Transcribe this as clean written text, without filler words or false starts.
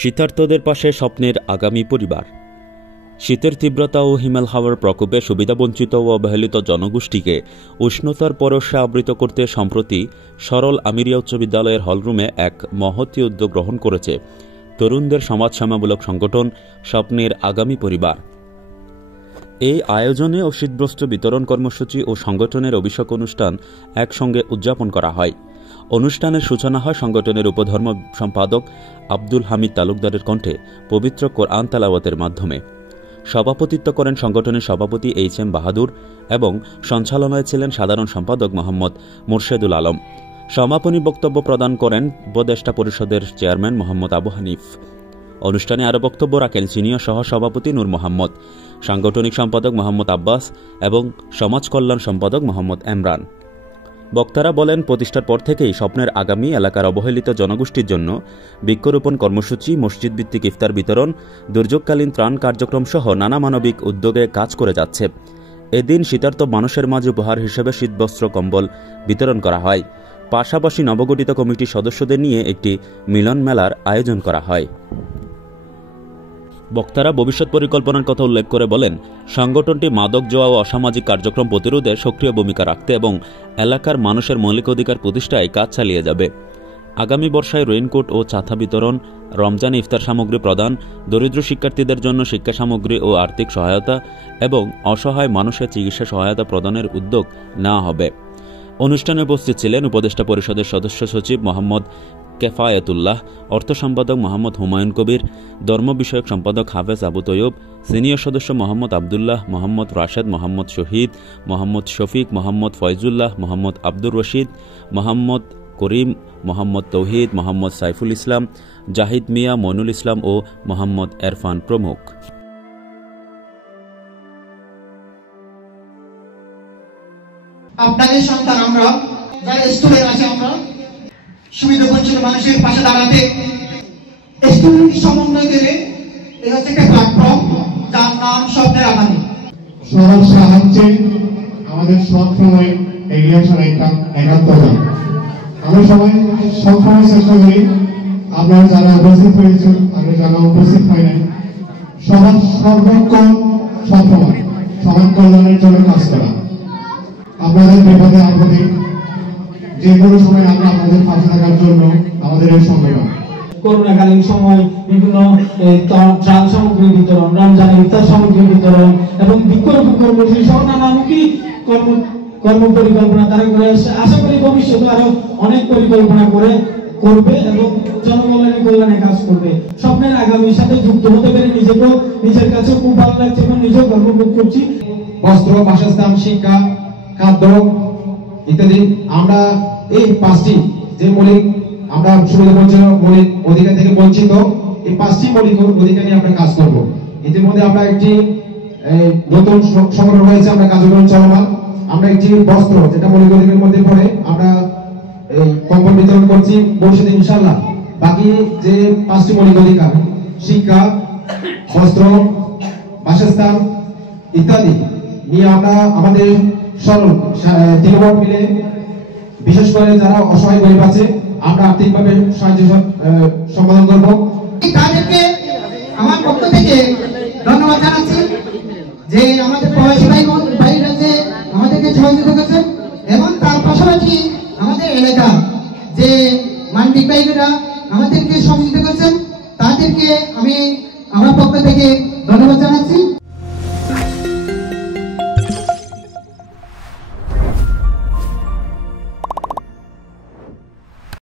শীতার্তদের পাশে স্বপ্নের আগামী পরিবার। শীতের তীব্রতা ও হিমেল হাওয়ার প্রকোপে সুবিধাবঞ্চিত ও অবহেলিত জনগোষ্ঠীকে উষ্ণতার পরশে আবৃত করতে সম্প্রতি সরল আমিরিয়া উচ্চ বিদ্যালয়ের হলরুমে এক মহতী উদ্যোগ গ্রহণ করেছে তরুণদের সমাজসেবামূলক সংগঠন স্বপ্নের আগামী পরিবার। এই আয়োজনে ও শীতবস্ত্র বিতরণ কর্মসূচি ও সংগঠনের অভিষেক অনুষ্ঠান একসঙ্গে উদযাপন করা হয়। অনুষ্ঠানের সূচনা হয় সংগঠনের উপধর্ম সম্পাদক আব্দুল হামিদ তালুকদারের কণ্ঠে পবিত্র কোরআন তেলাওয়াতের মাধ্যমে। সভাপতিত্ব করেন সংগঠনের সভাপতি এইচ.এম. বাহাদুর এবং সঞ্চালনায় ছিলেন সাধারণ সম্পাদক মোহাম্মদ মোর্শেদুল আলম। সমাপনী বক্তব্য প্রদান করেন উপদেষ্টা পরিষদের চেয়ারম্যান মোহাম্মদ আবু হানিফ। অনুষ্ঠানে আরও বক্তব্য রাখেন সিনিয়র সহসভাপতি নূর মোহাম্মদ, সাংগঠনিক সম্পাদক মোহাম্মদ আব্বাস এবং সমাজ কল্যাণ সম্পাদক মোহাম্মদ এমরান। বক্তারা বলেন, প্রতিষ্ঠার পর থেকেই স্বপ্নের আগামী এলাকার অবহেলিত জনগোষ্ঠীর জন্য বৃক্ষরোপণ কর্মসূচি, মসজিদ ভিত্তিক ইফতার বিতরণ, দুর্যোগকালীন ত্রাণ কার্যক্রম সহ নানা মানবিক উদ্যোগে কাজ করে যাচ্ছে। এদিন শীতার্ত মানুষের মাঝে উপহার হিসেবে শীতবস্ত্র কম্বল বিতরণ করা হয়। পাশাপাশি নবগঠিত কমিটির সদস্যদের নিয়ে একটি মিলন মেলার আয়োজন করা হয়। বক্তারা ভবিষ্যৎ পরিকল্পনার কথা উল্লেখ করে বলেন, সংগঠনটি মাদক জোয়া ও অসামাজিক কার্যক্রম প্রতিরোধে সক্রিয় ভূমিকা রাখতে এবং এলাকার মানুষের মৌলিক অধিকার প্রতিষ্ঠায় কাজ চালিয়ে যাবে। আগামী বর্ষায় রেইনকোট ও ছাতা বিতরণ, রমজান ইফতার সামগ্রী প্রদান, দরিদ্র শিক্ষার্থীদের জন্য শিক্ষা সামগ্রী ও আর্থিক সহায়তা এবং অসহায় মানুষের চিকিৎসা সহায়তা প্রদানের উদ্যোগ নেওয়া হবে। অনুষ্ঠানে উপস্থিত ছিলেন উপদেষ্টা পরিষদের সদস্য সচিব মোহাম্মদ কেফায়েতুল্লাহ, অর্থ সম্পাদক মোহাম্মদ হুমায়ুন কবির, ধর্ম বিষয়ক সম্পাদক হাফেজ আবু তৈয়ব, সিনিয়র সদস্য মোহাম্মদ আবদুল্লাহ, মোহাম্মদ রাশেদ, মোহাম্মদ শহীদ, মোহাম্মদ শফিক, মোহাম্মদ ফয়জুল্লাহ, মোহাম্মদ আব্দুর রশিদ, মোহাম্মদ করিম, মোহাম্মদ তৌহিদ, মোহাম্মদ সাইফুল ইসলাম, জাহিদ মিয়া, মইনুল ইসলাম ও মোহাম্মদ এরফান প্রমুখ। আপনাদের সন্তান আমরা যারা স্টুডেন্ট আছে, আমরা সুবিধাবঞ্চিত মানুষের পাশে দাঁড়াতে স্টুডেন্ট সমন্বয় করে এই হচ্ছে একটা প্ল্যাটফর্ম, যার নাম স্বপ্নের আগামী। সবার সাহায্যে আমাদের সবসময় এগিয়ে আসার একাত্মতা। আমরা সবাই সবসময় চেষ্টা করি আপনারা যারা উপস্থিত হয়েছেন, আমরা যারা উপস্থিত হয় নাই, সবার সর্বক্ষণ সবসময় সমাজ কল্যাণের জন্য কাজ করা। আপনাদের বিপদে আপদে যে কোনো সময় আমরা আপনাদের পাশে থাকার জন্য আমাদের এই সংগঠন। করোনাকালীন সময় বিভিন্ন ত্রাণ সামগ্রী বিতরণ, রমজান ইফতার সামগ্রী বিতরণ এবং বৃক্ষরোপণ কর্মসূচি সহ নানামুখী কর্ম পরিকল্পনা তারা করে আসছে। আশা করি ভবিষ্যতে আরো অনেক পরিকল্পনা করবে এবং জনকল্যাণে কাজ করবে। স্বপ্নের আগামীর সাথে যুক্ত হতে পেরে নিজের কাছে খুব ভালো লাগছে এবং নিজেও গর্ববোধ করছি। বস্ত্র, বাসস্থান, শিক্ষা, খাদ্য ইত্যাদি আমরা এই পাঁচটি যে মৌলিক আমরা সুবিধাবঞ্চিত মৌলিক অধিকার থেকে বঞ্চিত, এই পাঁচটি মৌলিক অধিকার নিয়ে আমরা কাজ করব। ইতিমধ্যে আমরা একটি নতুন সংগঠন হয়েছে, আমরা কার্যক্রম চলমান। আমরা একটি বস্ত্র, যেটা মৌলিক অধিকারের মধ্যে পড়ে, আমরা এই কম্বল বিতরণ করছি ভবিষ্যতে ইনশাআল্লাহ। বাকি যে পাঁচটি মৌলিক অধিকার, শিক্ষা, বস্ত্র, বাসস্থান ইত্যাদি নিয়ে আমরা আমাদের সরল তিনবার মিলে, বিশেষ করে যারা অসহায় গরিব আছে, আমরা আর্থিকভাবে সাহায্য সম্পাদন করব। তাদেরকে আমার পক্ষ থেকে ধন্যবাদ জানাচ্ছি যে আমাদের প্রবাসী ভাইরা যে আমাদেরকে সহযোগিতা করছেন এবং তার পাশাপাশি আমাদের এলাকা যে মান্ডিক ভাইরা আমাদেরকে সহযোগিতা করছেন, তাদেরকে আমি আমার পক্ষ থেকে ধন্যবাদ জানাচ্ছি।